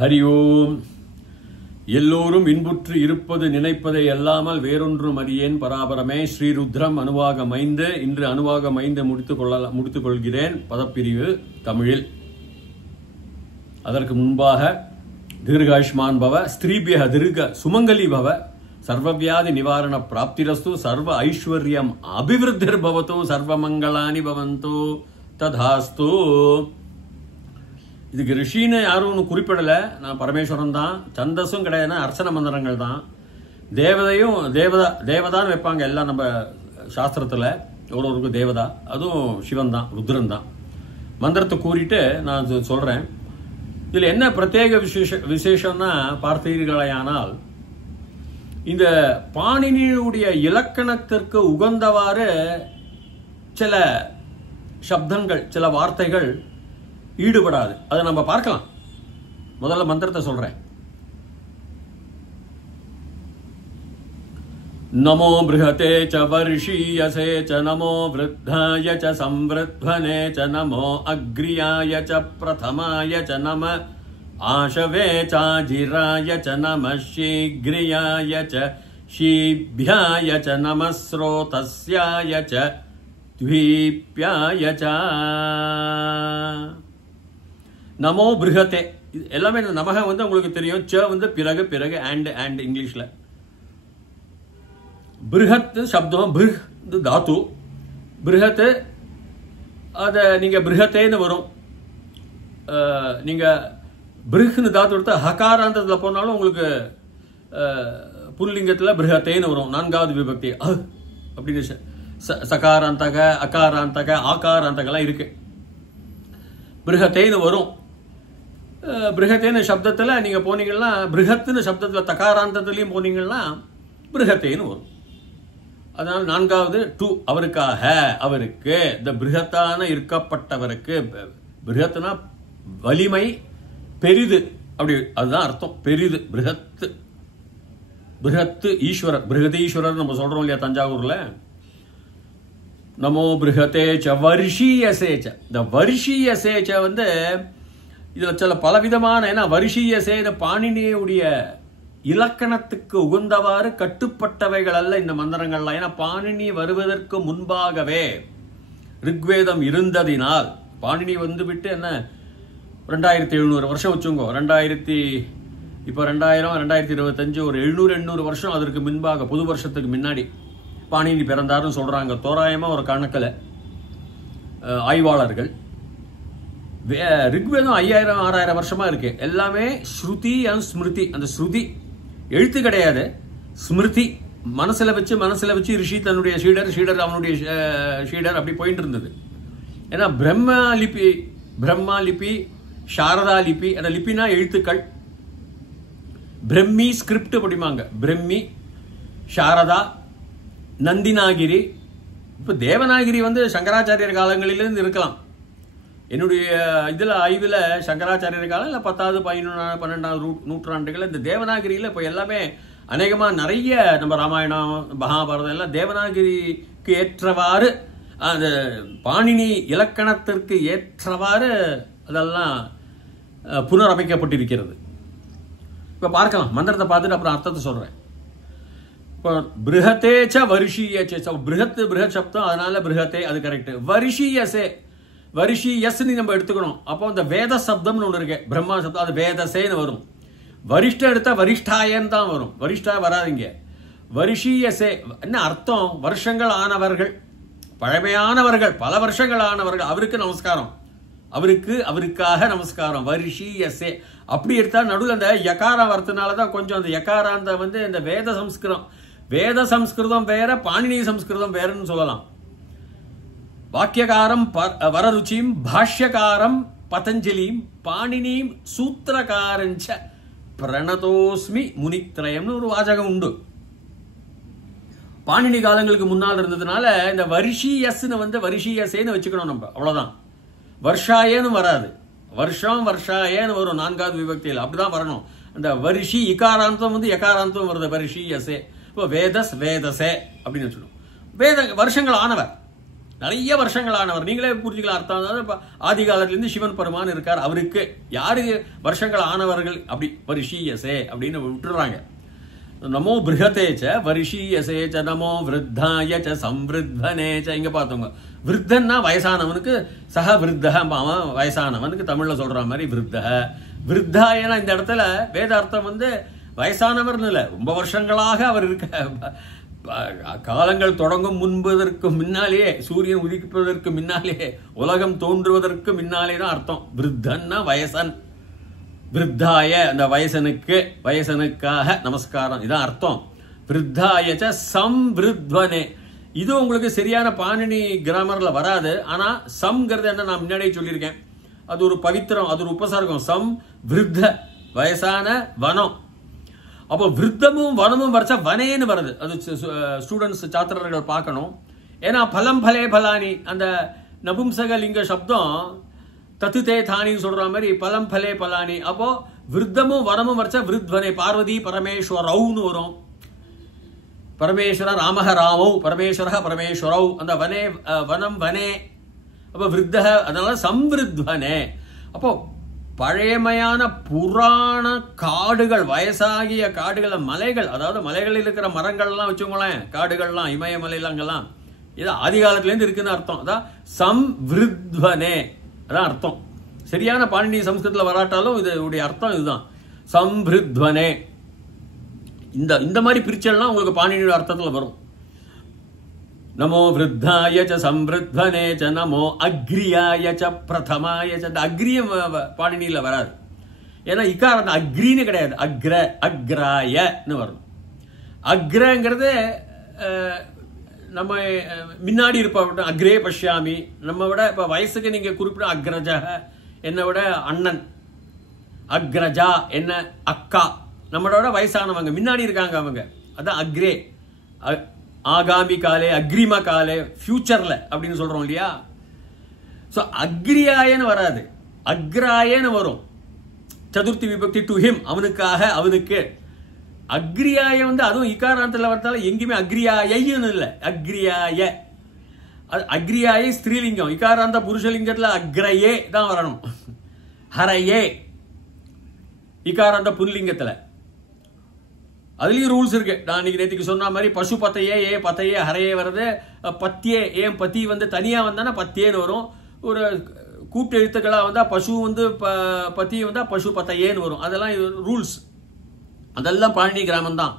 ஹரி ஓம். எல்லோரும் இன்புற்று இருப்பது நினைப்பதை அல்லாமல் வேறொன்றும் அறியேன் பராபரமே. ஸ்ரீருத்ரம் அணுவாக மைந்து. இன்று அணுவாக மைந்து முடித்துக் கொள்கிறேன் பதப்பிரிவு தமிழில். அதற்கு முன்பாக தீர்காயுஷ்மான் பவ, ஸ்திரீபிய தீர்க சுமங்கலி பவ, சர்வவியாதி நிவாரண பிராப்திரஸ்து, சர்வ ஐஸ்வர்யம் அபிவிருத்திர் பவத்து, சர்வமங்களானி பவந்து ததாஸ்து. இதுக்கு ரிஷின்னு யாரும் ஒன்று குறிப்பிடலை. நான் பரமேஸ்வரன் தான். சந்தஸும் கிடையாதுன்னா அர்ச்சன மந்திரங்கள் தான். தேவதையும் தேவதான்னு வைப்பாங்க எல்லாம் நம்ம சாஸ்திரத்தில். ஒருவருக்கு தேவதா, அதுவும் சிவன் தான், ருத்ரன் தான். மந்திரத்தை கூறிட்டு நான் சொல்கிறேன். இதில் என்ன பிரத்யேக விசேஷம்னா பார்த்தீர்களானால், இந்த பாணினியுடைய இலக்கணத்திற்கு உகந்தவாறு சில சப்தங்கள், சில வார்த்தைகள் ஈடுபடாது. அதை நம்ம பார்க்கலாம். முதல்ல மந்திரத்தை சொல்றேன். நமோ பிருஹதே ச வர்ஷீயசே ச, நமோ விருத்தாய ச சம்வத்வனே ச, நமோ அக்ரியாய ச பிரதமாய ச, நம ஆஷவே சாஜிராய ச, நம சீக்ரியாய ச ஷீப்யாய ச, நம ஸ்ரோதஸ்யாய ச த்வீப்யாய ச. நமோ பிருஹதே. எல்லாமே இந்த நமக வந்து உங்களுக்கு தெரியும். ச வந்து பிறகு பிறகு அண்ட் இங்கிலீஷ்ல. பிருஹத் சப்தம், பிருஹ் தாத்து. பிருஹத் அதை நீங்க பிருஹத்தேன்னு வரும். நீங்க பிருஹ்னு தாத்து எடுத்தா ஹகாராந்தத்துல போனாலும் உங்களுக்கு புல்லிங்கத்துல பிருஹத்தேன்னு வரும். நான்காவது விபக்தி அப்படின்னு சகாராந்தக, அகாராந்தக, ஆகாராந்தகெல்லாம் இருக்கு. பிருஹத்தேன்னு வரும். பிருஹத்தேன்னு சப்தத்தில் நீங்க போனீங்கன்னா, பிருஹத்துன்னு சப்தத்தில் தகாராந்தத்திலையும் போனீங்கன்னா பிருஹத்தேன்னு வரும். அதனால நான்காவது டு, அவருக்காக, அவருக்கு, இந்த பிருஹத்தான இருக்கப்பட்டவருக்கு. பிருஹத்னா வலிமை, பெரிது, அப்படி அதுதான் அர்த்தம். பெரிது, பிருஹத்து. பிருஹத்து ஈஸ்வரர், பிருஹதீஸ்வரர் நம்ம சொல்றோம் இல்லையா தஞ்சாவூர்ல. நமோ பிருஹதே ச வர்ஷீயசேச்ச. இந்த வர்ஷீயசேச்ச வந்து இதுல சில பலவிதமான, ஏன்னா வர்ஷீயசேன பாணினியுடைய இலக்கணத்துக்கு உகந்தவாறு கட்டுப்பட்டவைகள் அல்ல இந்த மந்திரங்கள்லாம். ஏன்னா பாணினி வருவதற்கு முன்பாகவே ரிக்வேதம் இருந்ததினால், பாணினி வந்து விட்டு என்ன 2700 வருஷம் வச்சுங்கோ. 2025 ஒரு 700-800 வருஷம் அதற்கு முன்பாக, புது வருஷத்துக்கு முன்னாடி பாணினி பிறந்தாருன்னு சொல்றாங்க. தோராயமா ஒரு கணக்கில் ஆய்வாளர்கள். ரிக்வேதம் 5000-6000 வருஷமா இருக்கு. எல்லாமே ஸ்ருதி அண்ட் ஸ்மிருதி. அந்த ஸ்ருதி எழுத்து கிடையாது, ஸ்மிருதி. மனசுல வச்சு ரிஷி தன்னுடைய ஷீடர் அவனுடைய ஷீடர் அப்படி போயிட்டு இருந்தது. ஏன்னா பிரம்மா லிபி, சாரதா லிபி. அந்த லிபினா எழுத்துக்கள். பிரம்மி ஸ்கிரிப்ட் படிப்பாங்க. பிரம்மி, சாரதா, நந்தினாகிரி. இப்ப தேவநாகிரி வந்து சங்கராச்சாரியர் காலங்களிலிருந்து இருக்கலாம். என்னுடைய இதுல ஆய்வுல சங்கராச்சாரியர் காலம் இல்ல 10வது 11வது 12வது நூற்றாண்டுகள் இந்த தேவநாகிரியில இப்ப எல்லாமே அநேகமா நிறைய நம்ம ராமாயணம், மகாபாரதம் எல்லாம் தேவநாகிரிக்கு ஏற்றவாறு, அந்த பாணினி இலக்கணத்திற்கு ஏற்றவாறு அதெல்லாம் புனரமைக்கப்பட்டிருக்கிறது. இப்ப பார்க்கலாம். மந்திரத்தை பார்த்துட்டு அப்புறம் அர்த்தத்தை சொல்றேன். இப்போ பிருஹத்தேச்ச வர்ஷீயசே. பிருஹத் சப்தம், அதனால பிருஹத்தே, அது கரெக்ட். வர்ஷீயசே, வர்ஷீயஸ்ன்னு நம்ம எடுத்துக்கணும். அப்போ இந்த வேத சப்தம்னு ஒன்று இருக்கு, பிரம்மா சப்தம், அது வேதசேன்னு வரும். வரிஷ்ட எடுத்தா வரிஷ்டாயன்னு தான் வரும், வரிஷ்டா வராதிங்க. வர்ஷீயசே என்ன அர்த்தம்? வருஷங்கள் ஆனவர்கள், பழமையானவர்கள், பல வருஷங்கள் ஆனவர்கள், அவருக்கு நமஸ்காரம், அவருக்காக நமஸ்காரம். வர்ஷீயசே அப்படி எடுத்தா நடுவில் அந்த யகாரம் வரதுனாலதான் கொஞ்சம் அந்த யகாராந்த வந்து இந்த வேத சம்ஸ்கிருதம் வேற, பாணினி சம்ஸ்கிருதம் வேறன்னு சொல்லலாம். வாக்கியகாரம் வரருச்சியும், பாஷ்யகாரம் பதஞ்சலியும், பாணினியும் சூத்திரகாரஞ்ச பிரணதோஸ்மி முனித்ரயம்னு ஒரு வாசகம் உண்டு. பாணினி காலங்களுக்கு முன்னால் இருந்ததுனால இந்த வர்ஷீயஸ்னு வந்து வர்ஷீயசேன்னு வச்சுக்கணும் நம்ம, அவ்வளவுதான். வர்ஷாயேன்னு வராது, வருஷாயேன்னு வரும் 4வது விபக்தியில். அப்படிதான் வரணும். அந்த வர்ஷி இகாராந்தம் வந்து யகாராந்தம் வருது, வர்ஷீயசே. இப்போ வேதசே அப்படின்னு வச்சுக்கணும். வருஷங்கள் ஆனவர், நிறைய வருஷங்களானவர். நீங்களே புரிஞ்சுக்கலாம் அர்த்தம். அதாவது ஆதி காலத்திலிருந்து சிவன் பெருமான் இருக்கார். அவருக்கு யாரு வருஷங்கள் ஆனவர்கள் அப்படி வரிஷீயசே அப்படின்னு விட்டுறாங்க. நமோ பிருகதேச்ச வரிஷீயசேச்ச நமோ விருத்தாய ச சம்விருத்வனேச்ச. இங்க பார்த்தோங்க, விருத்தன்னா வயசானவனுக்கு, சக விருத்தக அவன் வயசானவனுக்கு தமிழ்ல சொல்ற மாதிரி விருத்தக. விருத்தாயனா இந்த இடத்துல வேதார்த்தம் வந்து வயசானவர்னு இல்லை, ரொம்ப வருஷங்களாக அவர் இருக்க, காலங்கள் தொடங்கும் முன்பதற்கு முன்னாலேயே, சூரியன் உதிப்பதற்கு முன்னாலேயே, உலகம் தோன்றுவதற்கு முன்னாலே தான் அர்த்தம். விருத்தன்னா வயசன், விருத்தாய அந்த வயசனுக்கு, வயசனுக்காக நமஸ்காரம், இதான் அர்த்தம். விருத்தாய சம்விருத்வனே. இது உங்களுக்கு சரியான பாணினி கிராமர்ல வராது. ஆனா சம்ங்கிறது என்ன நான் முன்னாடியே சொல்லியிருக்கேன், அது ஒரு பவித்திரம், அது ஒரு உபசர்க்கம். சம் விருத்த வயசான வனம். அப்போ விருத்தமும் வனமும் வரைச்சா வனேன்னு வருது. அது ஸ்டூடெண்ட்ஸ் சாத்திரர்கள் பார்க்கணும். ஏன்னா பலம் பலே பலானி அந்த நபும்சகலிங்க சப்தம் தத்து தே தானின்னு சொல்ற மாதிரி பலம் பலே பலானி. அப்போ விருத்தமும் வனமும் வரைச்சா விருத்வனே. பார்வதி பரமேஸ்வரவுன்னு வரும். பரமேஸ்வர ராமஹ ராமௌ, பரமேஸ்வர பரமேஸ்வரௌ, அந்த வனே வனம் வனே. அப்போ விருத்தக, அதனால சம்விருத்வனே. அப்போ பழையமையான புராண காடுகள், வயசாகிய காடுகள், மலைகள், அதாவது மலைகளில் இருக்கிற மரங்கள்லாம் வச்சுக்கோங்களேன், காடுகள்லாம் இமயமலையில அங்கெல்லாம் இது ஆதி காலத்திலேருந்து இருக்குன்னு அர்த்தம். அதான் சம்விருத்வனே, அதான் அர்த்தம். சரியான பாணினி சம்ஸ்கிருதத்தில் வராட்டாலும் இதோடைய அர்த்தம் இதுதான், சம்விருத்வனே. இந்த மாதிரி பிரிச்சல்லாம் உங்களுக்கு பாணினியோட அர்த்தத்தில் வரும். நமோ விருத்தாய ச சம்விருத்வனே ச நமோ அக்ரியாய ச பிரதமாய ச. இந்த அக்ரியம் பாணினியில் வராது. ஏன்னா இக்காரம் அக்ரின்னு கிடையாது, அக்ர அக்ராயன்னு வரும். அக்ரங்கிறது நம்ம முன்னாடி இருப்ப அக்ரே பஷ்யாமி. நம்ம விட இப்ப வயசுக்கு நீங்க குறிப்பிட அக்ரஜ, என்னை விட அண்ணன். அக்ரஜா என்ன அக்கா, நம்மளோட வயசானவங்க, முன்னாடி இருக்காங்க அவங்க, அதான் அக்ரே. ஆகாமி காலே, அக்ரிம காலே, ஃபியூச்சர்ல அப்படின்னு சொல்றோம் இல்லையா. சோ அக்ரியாயன்னு வராது, அக்ராயன்னு வரும். சதுர்த்தி விபக்தி டு ஹிம், அவனுக்காக, அவனுக்கு. அக்ரியாய வந்து அதுவும் இக்காராந்தத்தில் வரத்தால எங்கேயுமே அக்ரியாயன்னு இல்லை, அக்ரியாய. அக்ரியாய ஸ்திரீலிங்கம், இக்காராந்த புருஷலிங்கத்துல அக்ரயே தான் வரணும். ஹரையே இக்காராந்த புல்லிங்கத்துல. அதுலயும் ரூல்ஸ் இருக்கு. நான் இன்னைக்கு நேற்றுக்கு சொன்ன மாதிரி பசு பத்தையே, ஏ பத்தையே ஹரையே வருது. பத்தியே, ஏன் பத்தி வந்து தனியா வந்தானா பத்தியேன்னு வரும். ஒரு கூட்டு எழுத்துக்களா வந்தா பசு வந்து பத்தி வந்தா பசு பத்தையேன்னு வரும். அதெல்லாம் ரூல்ஸ், அதெல்லாம் பாணினி கிராமம் தான்,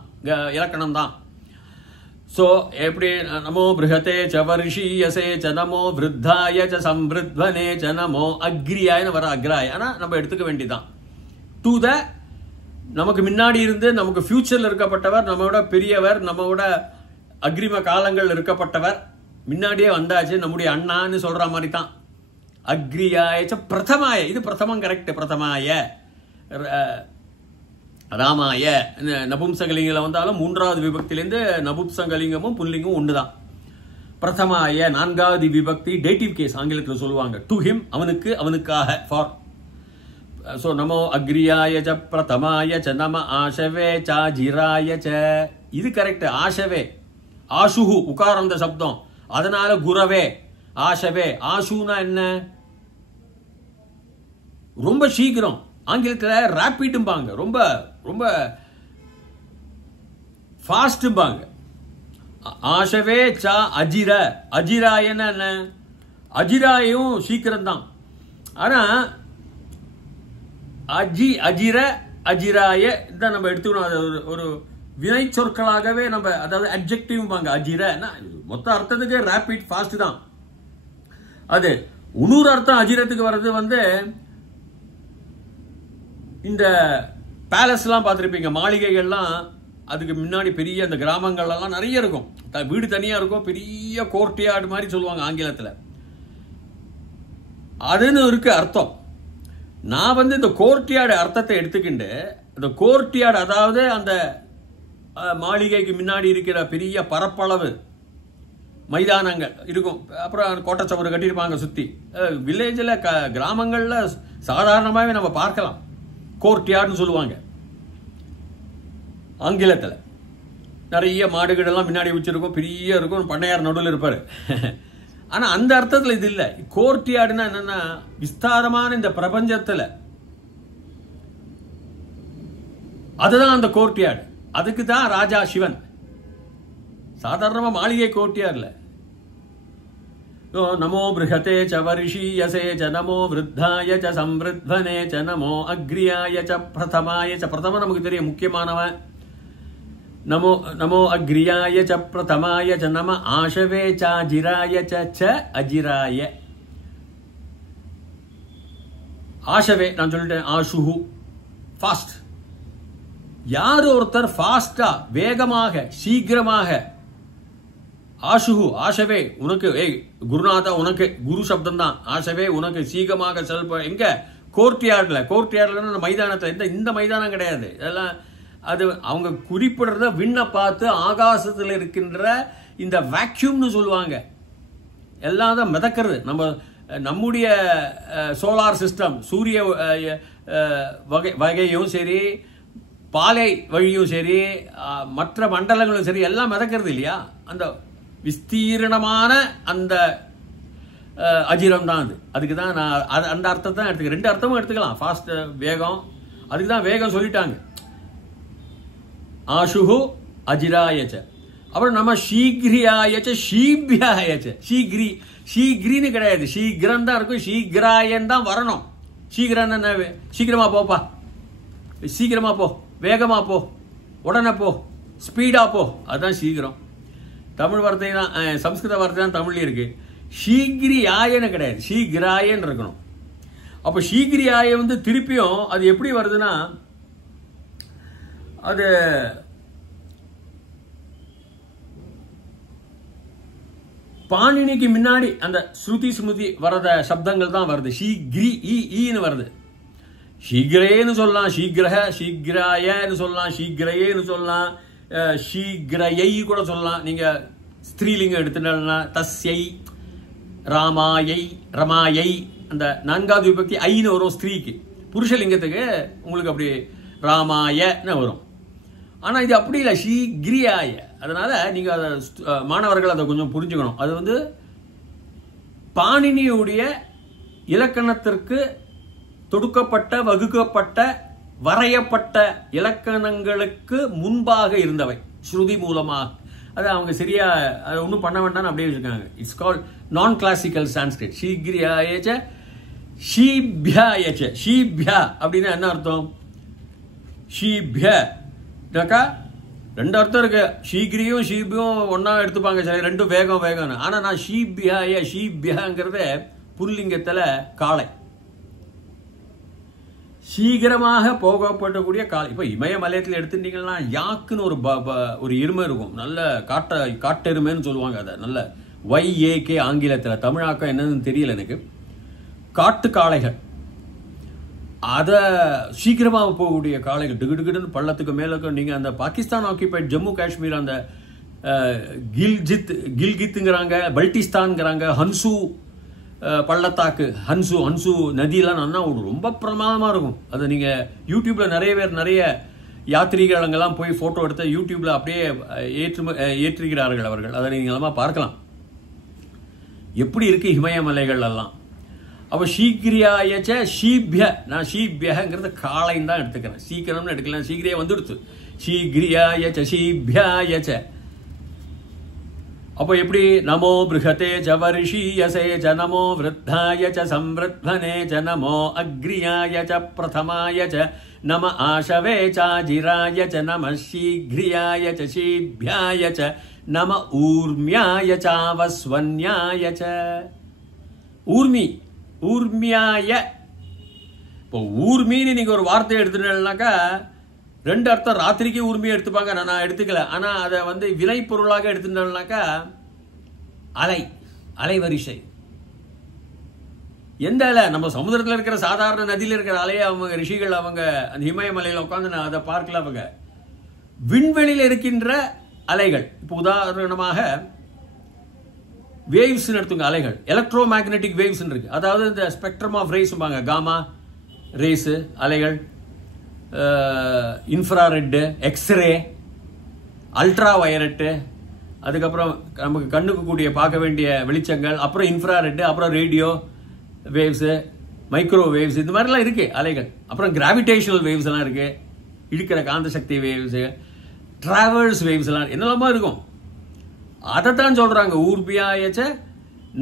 இலக்கணம் தான். சோ எப்படி நமோ பிருஹதே ச வர்ஷீயசே ச நமோ விருத்தாய ச சம்விருத்வனே ச நமோ அக்ரியாயன்னு வர அக்ராய். ஆனா நம்ம எடுத்துக்க வேண்டியதான். டு த, நமக்கு முன்னாடி இருந்து நமக்கு ஃபியூச்சர்ல இருக்கப்பட்டவர், நம்மளோட பெரியவர், நம்மளோட அக்ரிம காலங்கள் இருக்கப்பட்டவர், முன்னாடியே வந்தாச்சு, நம்முடைய அண்ணான்னு சொல்ற மாதிரி தான். அக்ரியாய பிரதமாய, இது பிரதமம் கரெக்ட். பிரதமாய ராமாய. நபும்சகலிங்கல வந்தாலும் மூன்றாவது விபக்தியிலிருந்து நபும்சகலிங்கமும் புல்லிங்கமும் ஒண்ணுதான். பிரதமாய நான்காவது விபக்தி டேட்டிவ் கேஸ் ஆங்கிலத்தில் சொல்லுவாங்க. டு ஹிம், அவனுக்கு, அவனுக்காக, ஃபார். சோ நமோ அக்ரியாய ச பிரதமாய ச நம ஆஷவே சாஜிராய ச. இது கரெக்ட். ஆஷவே, ஆஷுஹு உகாரந்த சப்தம், அதனால குரவே ஆஷவே. ஆஷுனா என்ன, ரொம்ப சீக்கிரம். ஆங்கிலத்தில் ராபிட்பாங்க, ரொம்ப ரொம்ப ஃபாஸ்ட்பாங்க. ஆஷவே ச அஜிர. அஜிராயன்னா என்ன, அஜிராயும் சீக்கிரம் தான். ஆனா அஜிர அஜிராய தான் நம்ம எடுத்துக்கணும். ஒரு வினை சொற்களாகவே நம்ம, அதாவது அட்ஜெக்டிவ் அஜிர மொத்த அர்த்தத்துக்கு ராபிட் ஃபாஸ்ட் தான். அது இன்னொரு அர்த்தம் அஜிரத்துக்கு வர்றது வந்து இந்த பேலஸ் எல்லாம் பார்த்துருப்பீங்க, மாளிகைகள்லாம். அதுக்கு முன்னாடி பெரிய அந்த கிராமங்கள்லாம் நிறைய இருக்கும், வீடு தனியா இருக்கும், பெரிய கோர்ட்யார்டு மாதிரி சொல்லுவாங்க ஆங்கிலத்தில். அதுன்னு இருக்கு அர்த்தம். நான் வந்து இந்த கோர்ட்யார்டு அர்த்தத்தை எடுத்துக்கிண்டு, இந்த கோர்ட்யார்டு அதாவது அந்த மாளிகைக்கு முன்னாடி இருக்கிற பெரிய பரப்பளவு மைதானங்கள் இருக்கும். அப்புறம் கோட்டச்சவறு கட்டியிருப்பாங்க சுத்தி. வில்லேஜில் கிராமங்கள்ல சாதாரணமாகவே நம்ம பார்க்கலாம். கோர்ட்யார்டுன்னு சொல்லுவாங்க ஆங்கிலத்தில். நிறைய மாடுகள் எல்லாம் முன்னாடி வச்சிருக்கும், பெரிய இருக்கும், பண்ணையார் நடுவில் இருப்பாரு. ஆனா அந்த அர்த்தத்துல இது இல்ல. கோர்ட்யார்டுனா என்னன்னா விஸ்தாரமான இந்த பிரபஞ்சத்துல அதுதான் அந்த கோர்ட்யார்டு. அதுக்கு தான் ராஜா சிவன். சாதாரணமா மாளிகை கோர்ட்யார்ட்ல நமோ பிருஹதே ச வரிஷீயசே ச நமோ விருத்தாய ச சம்ருத்வனே ச நமோ அக்ரியாய ச பிரதமாய ச. பிரதம நமக்கு தெரியும் முக்கியமானவன். நமோ நமோ அக்ரியாய ச பிரதமாய ச நம ஆஷவே சாஜிராய ச அஜிராய. ஆஷவே நான் சொல்லிட்டேன், ஆஷுஹு ஃபாஸ்ட். யார் ஒருத்தர் ஃபாஸ்டா வேகமாக சீக்கிரமாக, ஆஷுஹு ஆஷவே உனக்கு, ஏய் குருநாதா உனக்கு, குரு சப்தம் தான் ஆஷவே உனக்கு சீக்கிரமாக செல்ப. எங்க கோர்ட்யார்ட்ல, கோர்ட்யார்ட்ல மைதானத்துல, இந்த மைதானம் கிடையாது. இதெல்லாம் அது அவங்க குறிப்பிடுறத விண்ண பார்த்து ஆகாசத்தில் இருக்கின்ற இந்த வேக்யூம்னு சொல்லுவாங்க. எல்லாம் தான் மிதக்கிறது. நம்முடைய சோலார் சிஸ்டம் சூரிய வகையும் சரி, பாலை வழியும் சரி, மற்ற மண்டலங்களும் சரி, எல்லாம் மிதக்கிறது இல்லையா? அந்த விஸ்தீரணமான அந்த அஜிரம் தான் அது. அதுக்கு தான் நான் அந்த அர்த்தத்தை தான் எடுத்துக்கிறேன். ரெண்டு அர்த்தமும் எடுத்துக்கலாம், ஃபாஸ்ட் வேகம். அதுக்கு தான் வேகம் சொல்லிட்டாங்க. ஆஷுஹு அஜிராயச்ச. அப்புறம் நம்ம சீக்ரியாயச்ச ஷீபியாயச்ச. சீக்ரின்னு கிடையாது, சீக்கிரம் தான் இருக்கும். சீக்கிராயன் தான் வரணும். சீக்கிரம் என்ன, சீக்கிரமா போப்பா, சீக்கிரமா போ, வேகமா போ, உடனே போ, ஸ்பீடா போ, அதுதான் சீக்கிரம். தமிழ் வார்த்தை தான், சம்ஸ்கிருத வார்த்தை தான் தமிழ்ல இருக்கு. சீக்கிரியாயன்னு கிடையாது, சீக்கிராயன் இருக்கணும். அப்ப சீக்கிரியாய திருப்பியும் அது எப்படி வருதுன்னா, அது பாணினிக்கு முன்னாடி அந்த ஸ்ருதி ஸ்மிருதி வரத சப்தங்கள் தான் வருது. ஷீக்ரி ஈன்னு வருது. சீக்கிரேன்னு சொல்லலாம், சீக்கிரஹ சீக்கிராயன்னு சொல்லலாம், சீக்கிரையேன்னு சொல்லலாம், சீக்கிரையை கூட சொல்லலாம். நீங்க ஸ்திரீலிங்கம் எடுத்துட்டா தஸ்யை, ராமாயை, ரமாயை, அந்த நான்காவது விபக்தி ஐன்னு வரும் ஸ்திரீக்கு. புருஷலிங்கத்துக்கு உங்களுக்கு அப்படி ராமாயன்னு வரும். ஆனா இது அப்படி இல்லை, சீக்கிரியாய. அதனால நீங்க அதை மாணவர்கள் அதை கொஞ்சம் புரிஞ்சுக்கணும். அது பாணினியுடைய இலக்கணத்திற்கு தொடுக்கப்பட்ட, வகுக்கப்பட்ட, வரையப்பட்ட இலக்கணங்களுக்கு முன்பாக இருந்தவை ஸ்ருதி மூலமாக. அது அவங்க சரியா அதை ஒன்றும் பண்ண வேண்டாம்னு அப்படியே வச்சிருக்காங்க. இட்ஸ் கால்ட் நான் கிளாசிக்கல் சான்ஸ்கிரிட். சீக்கிரியாயச்ச ஷீபியாயச்ச. ஷீபியா அப்படின்னா என்ன அர்த்தம்? ஷீபியக்கா ரெண்டு அர்த்தம் இருக்கு. ஷீக்ரியும் ஷீபியும் ஒன்னா எடுத்துப்பாங்க, சரி, ரெண்டும் வேகம் வேகம்னு. ஆனா நான் ஷீபியாய, ஷீபியாங்கிறத புல்லிங்கத்துல காளை, சீக்கிரமாக போகப்படக்கூடிய காளை. இப்ப இமயமலையத்தில் எடுத்துட்டீங்கன்னா யாக்குன்னு ஒரு எருமை இருக்கும், நல்ல காட்டெருமைன்னு சொல்லுவாங்க. அதை நல்ல YAK ஆங்கிலத்துல, தமிழாக்கம் என்னன்னு தெரியல எனக்கு. காட்டு காளைகள், அத சீக்கிரமாக போகக்கூடிய காளைகள், டிகுடுன்னு பள்ளத்துக்கு மேல. நீங்க அந்த பாகிஸ்தான் ஆக்கியபைட் ஜம்மு காஷ்மீர், அந்த கில்கித்துங்கிறாங்க, பல்டிஸ்தான்ங்கிறாங்க, ஹன்சு பள்ளத்தாக்கு, ஹன்சு நதியெல்லாம் நல்லா ரொம்ப பிரமாதமா இருக்கும். அதை நீங்க யூடியூப்ல நிறைய பேர், நிறைய யாத்திரிகள் அங்கெல்லாம் போய் போட்டோ எடுத்து யூடியூப்ல அப்படியே ஏற்றுகிறார்கள் அவர்கள். அதை நீங்க எல்லாம் பார்க்கலாம் எப்படி இருக்கு இமயமலைகள் எல்லாம். அப்ப சீக்கிரியாயச்ச ஷீபிய, நான் ஷீபியங்கிறது காளைன்னு தான் எடுத்துக்கிறேன், சீக்கிரம்னு எடுக்கலாம். சீக்கிரியா வந்துடுச்சு. சீக்கிரியாயச்ச ஷீபியாயச்ச. அப்போ எப்படி? நமோ பிருஹதே ச வரிஷீயசே ச நமோ விருத்தாய ச சம்ருத்வனே ச நமோ அக்ரியாய ச பிரதமாய ச நம ஆஷவே சாஜிராய ச நம சீக்ரியாய ச ஷீபியாய ச நம ஊர்மியாய சாவஸ்வன்யாய ச. ஊர்மியாய. இப்போ ஊர்மின்னு நீங்க ஒரு வார்த்தை எடுத்துட்டீங்கன்னாக்கா ரெண்டு அர்த்தம். ராத்திரிக்கு ஊர்மியை எடுத்துப்பாங்க, நான் எடுத்துக்கல. ஆனா அதை வினை பொருளாக எடுத்துட்டோம்னாக்கா அலைவரிசை. எந்த அலை? நம்ம சமுதிரத்தில் இருக்கிற சாதாரண நதியில் இருக்கிற அலையை அவங்க ரிஷிகள் அவங்க அந்த இமயமலையில் உட்காந்து அதை பார்க்கல. அவங்க விண்வெளியில் இருக்கின்ற அலைகள். இப்போ உதாரணமாக வேவ்ஸ் எடுத்துங்க, அலைகள். எலக்ட்ரோ மேக்னெட்டிக் வேவ்ஸ் இருக்கு. அதாவது இந்த spectrum of rays, gamma rays அலைகள், இன்ஃப்ராரெட், எக்ஸ்ரே, அல்ட்ரா வயலட்டு, அதுக்கப்புறம் நமக்கு கண்ணுக்கு கூடிய பார்க்க வேண்டிய வெளிச்சங்கள், அப்புறம் இன்ஃப்ராரெட், அப்புறம் ரேடியோ வேவ்ஸு, மைக்ரோ வேவ்ஸ், இந்த மாதிரிலாம் இருக்கு அலைகள். அப்புறம் கிராவிடேஷனல் வேவ்ஸ் எல்லாம் இருக்கு, இழுக்கிற காந்த சக்தி வேவ்ஸ், டிராவல்ஸ் வேவ்ஸ் எல்லாம் என்னெல்லாமா இருக்கும். அதைத்தான் சொல்றாங்க ஊர்மியாயச்ச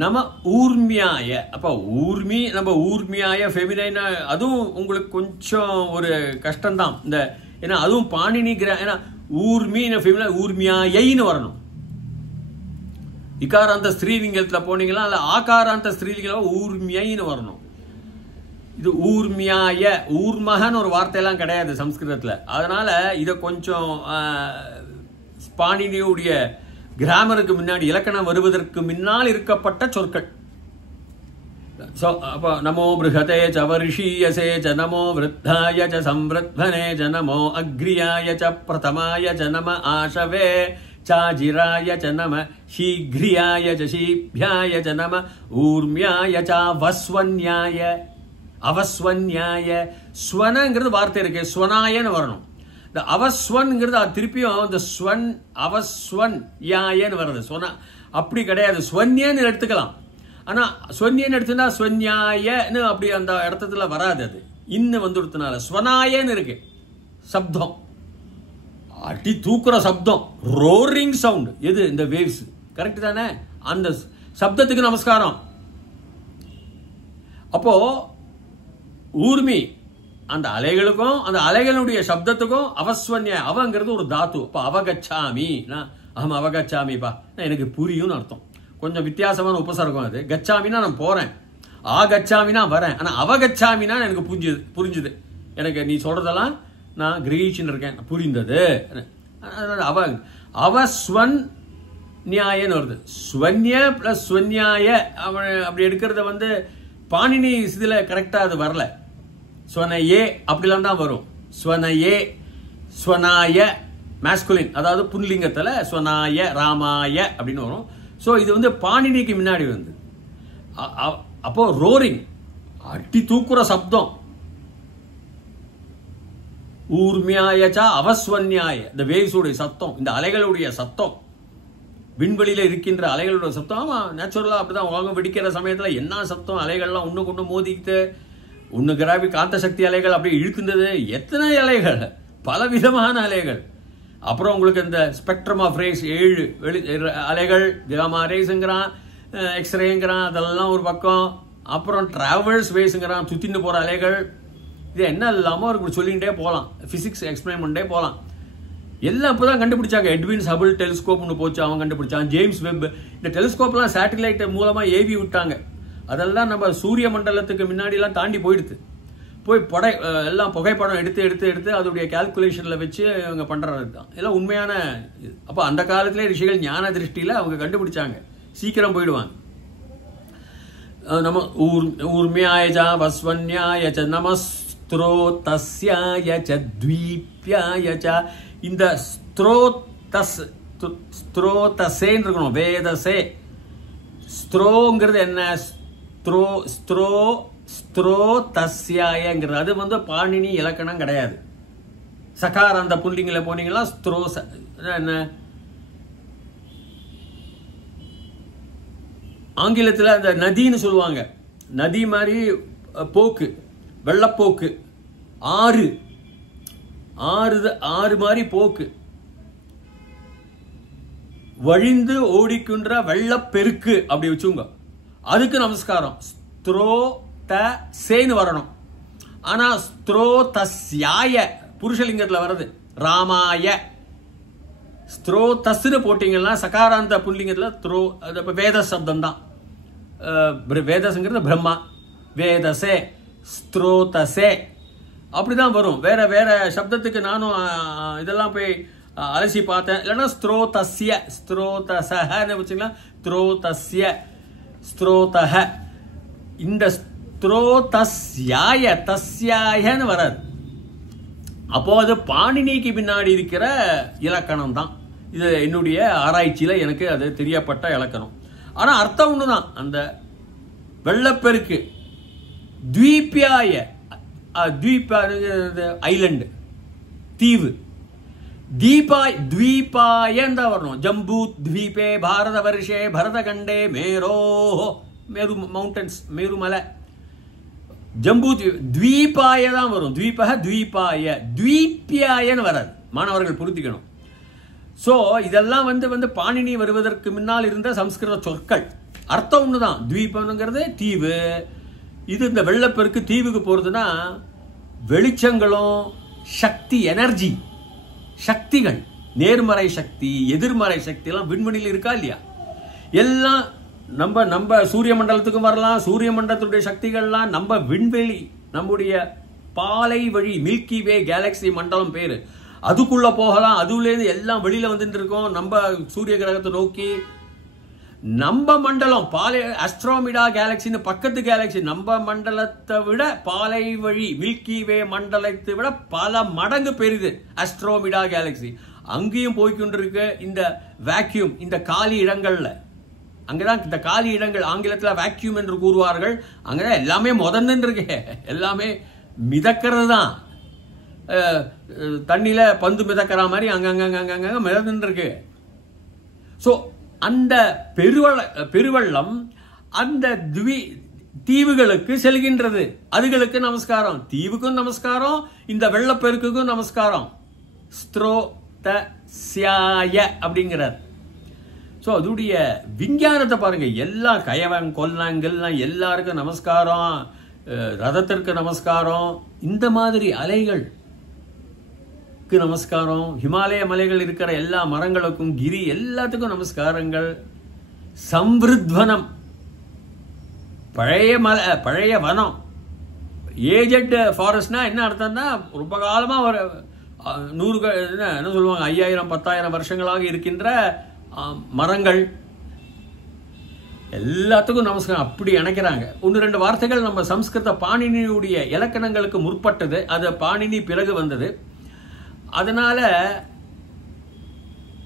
நம்ம ஊர்மியாய. அப்ப ஊர்மி நம்ம ஊர்மியாய ஃபெமினைனா, அதுவும் உங்களுக்கு கொஞ்சம் ஒரு கஷ்டம்தான். இந்த ஏன்னா அதுவும் பாணினி ஏன்னா ஊர்மி ஊர்மியாயின்னு வரணும். இகாராந்த ஸ்திரீலிங்கத்தில் போனீங்களா அல்ல ஆகாராந்த ஸ்திரீலிங்கம் ஊர்மியின்னு வரணும். இது ஊர்மியாய, ஊர்மகன்னு ஒரு வார்த்தையெல்லாம் கிடையாது சம்ஸ்கிருதத்தில். அதனால இதை கொஞ்சம் பாணினியுடைய கிராமருக்கு முன்னாடி இலக்கணம் வருவதற்கு முன்னால் இருக்கப்பட்ட சொற்கள். அப்போ நமோ பிருஹதே ச வர்ஷீயசே ச நமோ விருத்தாய ச சம்வத்வனே ச நமோ அக்ரியாய ச பிரதமாய ச நம ஆஷவே சாஜிராய ச நம சீக்ரியாய ச சீப்யாய ச நம ஊர்மியாய ச வஸ்வன்யாய அவஸ்வன்யாய. ஸ்வனங்கிறது வார்த்தை இருக்கு, ஸ்வனாயன்னு வரணும். இந்த அவஸ்வன்ங்கிறது திருப்பியும் இந்த ஸ்வன் அவஸ்வன் யாயன்னு வருது. ஸ்வனா அப்படி கிடையாது, ஸ்வன்யன்னு எடுத்துக்கலாம். ஆனா ஸ்வன்யன்னு எடுத்துனா ஸ்வன்யாயன்னு அப்படி அந்த இடத்துல வராது. அது இன்னும் வந்துடுறதுனால ஸ்வனாயன்னு இருக்கு. சப்தம் அடி தூக்குற சப்தம், ரோரிங் சவுண்ட். எது? இந்த வேவ்ஸ். கரெக்ட் தானே? அந்த சப்தத்துக்கு நமஸ்காரம். அப்போ ஊர்மி அந்த அலைகளுக்கும் அந்த அலைகளுடைய சப்தத்துக்கும் அவஸ்வன்ய, அவங்கிறது ஒரு தாத்து. அப்ப அவகச்சாமி, அகம் அவகச்சாமிப்பா, எனக்கு புரியும்னு அர்த்தம். கொஞ்சம் வித்தியாசமான உபசர்க்கம் அது. கச்சாமினா நான் போறேன், ஆகச்சாமினா வரேன். ஆனா அவகச்சாமினா எனக்கு புரிஞ்சுது. எனக்கு நீ சொல்றதெல்லாம் நான் கிரகிச்சுன்னு இருக்கேன், புரிந்தது. அவஸ்வன் நியாயன்னு வருது. ஸ்வன்ய பிளஸ் ஸ்வன்யாய அப்படி எடுக்கிறத பாணினி இதுல கரெக்டா அது வரல. ஸ்வனயே அப்படிலாம் தான் வரும். ஸ்வனயே, ஸ்வனாய மாஸ்குலின், அதாவது புன்லிங்கத்தில் ஸ்வனாய ராமாய அப்படின்னு வரும். ஸோ இது பாணினிக்கு முன்னாடி அப்போ ரோரிங், அட்டி தூக்குற சப்தம். ஊர்மியாயச்சா அவஸ்வன்யாய, இந்த வேவ்ஸுடைய சத்தம், இந்த அலைகளுடைய சத்தம், விண்வெளியில இருக்கின்ற அலைகளுடைய சத்தம். ஆமா, நேச்சுரலா அப்படிதான். உலகம் வெடிக்கிற சமயத்துல என்ன சத்தம், அலைகள்லாம் ஒண்ணு கொண்டு மோதிக்கிட்டு, ஒன்னு கிராவி காந்த சக்தி அலைகள் அப்படி இழுக்கின்றது. எத்தனை அலைகள், பலவிதமான அலைகள். அப்புறம் உங்களுக்கு இந்த ஸ்பெக்ட்ரம் ஆஃப் ரேஸ் 7 அலைகள், காமா ரேஸ்ங்கிறான், எக்ஸ்ரேங்கிறான், அதெல்லாம் ஒரு பக்கம். அப்புறம் டிராவல்ஸ் வேஸ்ங்கிறான், சுத்தின்னு போற அலைகள். இது என்ன இல்லாம அவருக்கு சொல்லிகிட்டே போகலாம், பிசிக்ஸ் எக்ஸ்பிளைன் பண்ணிட்டே போகலாம். எல்லாம் இப்போதான் கண்டுபிடிச்சாங்க. எட்வின் ஹபிள் டெலிஸ்கோப் ஒன்று போச்சு, அவன் கண்டுபிடிச்சான். James web. இந்த டெலிஸ்கோப்லாம் சேட்டலைட் மூலமா ஏவி விட்டாங்க. அதெல்லாம் நம்ம சூரிய மண்டலத்துக்கு முன்னாடிலாம் தாண்டி போயிடுது. போய் எல்லாம் புகைப்படம் எடுத்து அதோடைய கால்குலேஷன்ல வச்சு அவங்க பண்றது தான் எல்லாம் உண்மையான. அப்போ அந்த காலத்திலே ரிஷிகள் ஞான திருஷ்டியில அவங்க கண்டுபிடிச்சாங்க, சீக்கிரம் போயிடுவாங்க. நம ஊர்மியாயச்ச வஸ்வன்யாயச்ச நமஸ்த்ரோதஸ்யாயச்ச த்வீப்யாயச்ச. இந்த ஸ்த்ரோதசேன்னு இருக்கணும், வேதசே. ஸ்த்ரோங்கிறது என்ன? ஸ்த்ரோதஸ்யாயங்கிறது அது பாணினி இலக்கணம் கிடையாது. சகாராந்த புல்லிங்கில போனீங்களா ஸ்த்ரோ என்ன? ஆங்கிலத்தில் அந்த நதின்னு சொல்லுவாங்க. நதி மாதிரி போக்கு, வெள்ளப்போக்கு, ஆறு மாதிரி போக்கு, வழிந்து ஓடிக்கின்ற வெள்ளப்பெருக்கு அப்படி வச்சுங்க. அதுக்கு நமஸ்காரம். ஸ்த்ரோதசேன்னு வரணும். ஆனா ஸ்த்ரோதஸ்யாய புருஷலிங்கத்தில் வருது, ராமாய. ஸ்த்ரோதஸ்னு போட்டீங்கன்னா சகாராந்த புல்லிங்கத்தில் வேத சப்தம் தான். வேதஸ்ங்கிறது பிரம்மா. வேதசே, ஸ்த்ரோதசே அப்படிதான் வரும். வேற வேற சப்தத்துக்கு நானும் இதெல்லாம் போய் அலசி பார்த்தேன். இல்லைன்னா ஸ்த்ரோதஸ்ய, ஸ்த்ரோதசஹன்னு வச்சுக்கலாம். ஸ்த்ரோதஸ்ய, ஸ்த்ரோதஹ. இந்த ஸ்த்ரோதஸ்யாய, தஸ்யாயன்னு வராது. அப்போ அது பாணினிக்கு பின்னாடி இருக்கிற இலக்கணம் தான். இது என்னுடைய ஆராய்ச்சியில எனக்கு அது தெரியப்பட்ட இலக்கணம். ஆனா அர்த்தம் ஒண்ணுதான். அந்த வெள்ளப்பெருக்கு, த்வீப்யாய, ஐலண்டு, தீவு. த்வீபாயன்னு தான் வரணும். ஜம்பூ த்வீபே பாரத வருஷே பரதகண்டே மேரோ, மேரு மவுண்டன்ஸ், மேரு மலை. ஜம்பூ த்வீபாய தான் வரும். த்வீபக த்வீபாய, த்வீப்யாயன்னு வராது. மாணவர்கள் புரிஞ்சுக்கணும். ஸோ இதெல்லாம் வந்து பாணினி வருவதற்கு முன்னால் இருந்த சம்ஸ்கிருத சொற்கள். அர்த்தம் ஒண்ணுதான். த்வீபம்ங்கிறது தீவு. இது இந்த வெள்ளப்பெருக்கு தீவுக்கு போறதுன்னா வெளிச்சங்களும் சக்தி, எனர்ஜி, சக்திகள், நேர்மறை சக்தி, எதிர்மறை சக்தி எல்லாம் விண்வெளியில் இருக்கா இல்லையா? எல்லாம் நம்ம சூரிய மண்டலத்துக்கும் வரலாம். சூரிய மண்டலத்துடைய சக்திகள்லாம் நம்ம விண்வெளி, நம்முடைய பாலை வழி, மில்கி வே கேலக்சி மண்டலம் பேரு, அதுக்குள்ள போகலாம். அதுலேருந்து எல்லாம் வெளியில வந்துட்டு இருக்கோம். நம்ம சூரிய கிரகத்தை நோக்கி நம்ம மண்டலம் பாலை அஸ்ட்ரோமிடா கேலக்சின்னு பக்கத்து கேலக்சி, நம்ம மண்டலத்தை விட பாலை வழி மில்கி வே மண்டலத்தை விட பல மடங்கு பெரிது அஸ்ட்ரோமிடா கேலக்சி. அங்கேயும் போய்கொண்டிருக்கு இந்த வேக்யூம், இந்த காலி இடங்கள்ல. அங்கதான் இந்த காலி இடங்கள் ஆங்கிலத்தில் வேக்யூம் என்று கூறுவார்கள். அங்கதான் எல்லாமே முதன்னு இருக்கு. எல்லாமே மிதக்கிறது தான். தண்ணியில பந்து மிதக்கிற மாதிரி அங்கங்க மிதந்துட்டு இருக்கு. ஸோ அந்த பெருவெள்ளம் அந்த தீவுகளுக்கு செல்கின்றது. அதுகளுக்கு நமஸ்காரம், தீவுக்கும் நமஸ்காரம், இந்த வெள்ளப்பெருக்குக்கும் நமஸ்காரம். ஸ்த்ரோதஸ்யாய அப்படிங்கிறார். ஸோ அதோடைய விஞ்ஞானத்தை பாருங்க. எல்லா கயவன் கொல்லாங்கல்லாம் எல்லாருக்கும் நமஸ்காரம், ரதத்திற்கு நமஸ்காரம், இந்த மாதிரி அலைகள் நமஸ்காரம், ஹிமாலய மலைகள் இருக்கிற எல்லா மரங்களுக்கும், கிரி எல்லாத்துக்கும் நமஸ்காரங்கள். சம்ருத்வனம், பழைய மலை, பழைய வனம். ஏஜெட் ஃபாரஸ்ட்னா என்ன அர்த்தம்னா ரொம்ப காலமா ஒரு 100 என்ன சொல்லுவாங்க, 5000 10,000 வருஷங்களாக இருக்கின்ற மரங்கள் எல்லாத்துக்கும் நமஸ்காரம். அப்படி நினைக்கிறாங்க. 1-2 வார்த்தைகள் நம்ம சம்ஸ்கிருத பாணினியுடைய இலக்கணங்களுக்கு முற்பட்டது. அது பாணினி பிறகு வந்தது. அதனால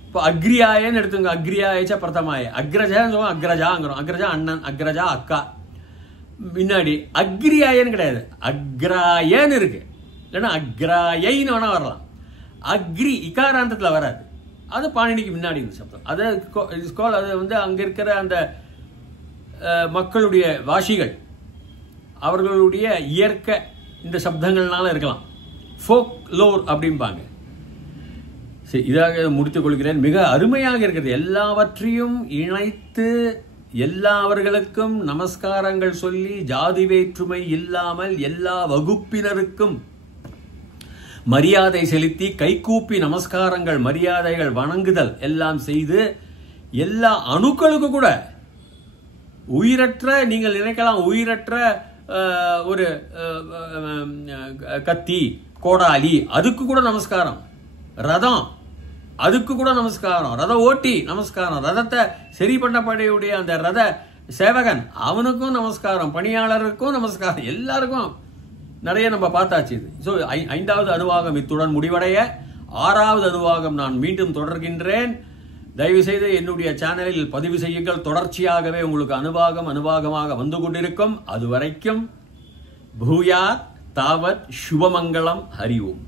இப்போ அக்ரியாயன்னு எடுத்துங்க. அக்ரியாயச்ச பிரதமாய, அக்ரஜான்னு அக்ரஜாங்கிறோம். அக்ரஜா அண்ணன், அக்ரஜா அக்கா. முன்னாடி அக்ரியாயன்னு கிடையாது, அக்ராயன்னு இருக்கு. இல்லைன்னா அக்ராயின்னு வேணா வரலாம். அக்ரி இகாராந்தத்தில் வராது. அது பாணினிக்கு முன்னாடி இந்த சப்தம். அது அங்க இருக்கிற அந்த மக்களுடைய வாசிகள், அவர்களுடைய இயற்கை இந்த சப்தங்கள்னால இருக்கலாம். ஃபோக் லோர் அப்படிம்பாங்க. சரி, இதாக முடித்துக் கொள்கிறேன். மிக அருமையாக இருக்கிறது. எல்லாவற்றையும் இணைத்து எல்லாவர்களுக்கும் நமஸ்காரங்கள் சொல்லி, ஜாதி வேற்றுமை இல்லாமல் எல்லா வகுப்பினருக்கும் மரியாதை செலுத்தி, கைகூப்பி நமஸ்காரங்கள், மரியாதைகள், வணங்குதல் எல்லாம் செய்து, எல்லா அணுக்களுக்கு கூட, உயிரற்ற, நீங்கள் நினைக்கலாம் உயிரற்ற ஒரு கத்தி, கோடாலி, அதுக்கு கூட நமஸ்காரம். ரதம், அதுக்கு கூட நமஸ்காரம். ரத ஓட்டி நமஸ்காரம். ரதத்தை சரி பண்ணப்படையுடைய அந்த ரத சேவகன், அவனுக்கும் நமஸ்காரம். பணியாளருக்கும் நமஸ்காரம். எல்லாருக்கும் நிறைய நம்ம பார்த்தாச்சு. ஸோ 5வது அனுவாகம் இத்துடன் முடிவடைய, 6வது அனுவாகம் நான் மீண்டும் தொடர்கின்றேன். தயவு செய்து என்னுடைய சேனலில் பதிவு செய்யுங்கள். தொடர்ச்சியாகவே உங்களுக்கு அனுவாகமாக வந்து கொண்டிருக்கும். அதுவரைக்கும் பூயாத் தாவத் சுபமங்கலம். ஹரி ஓம்.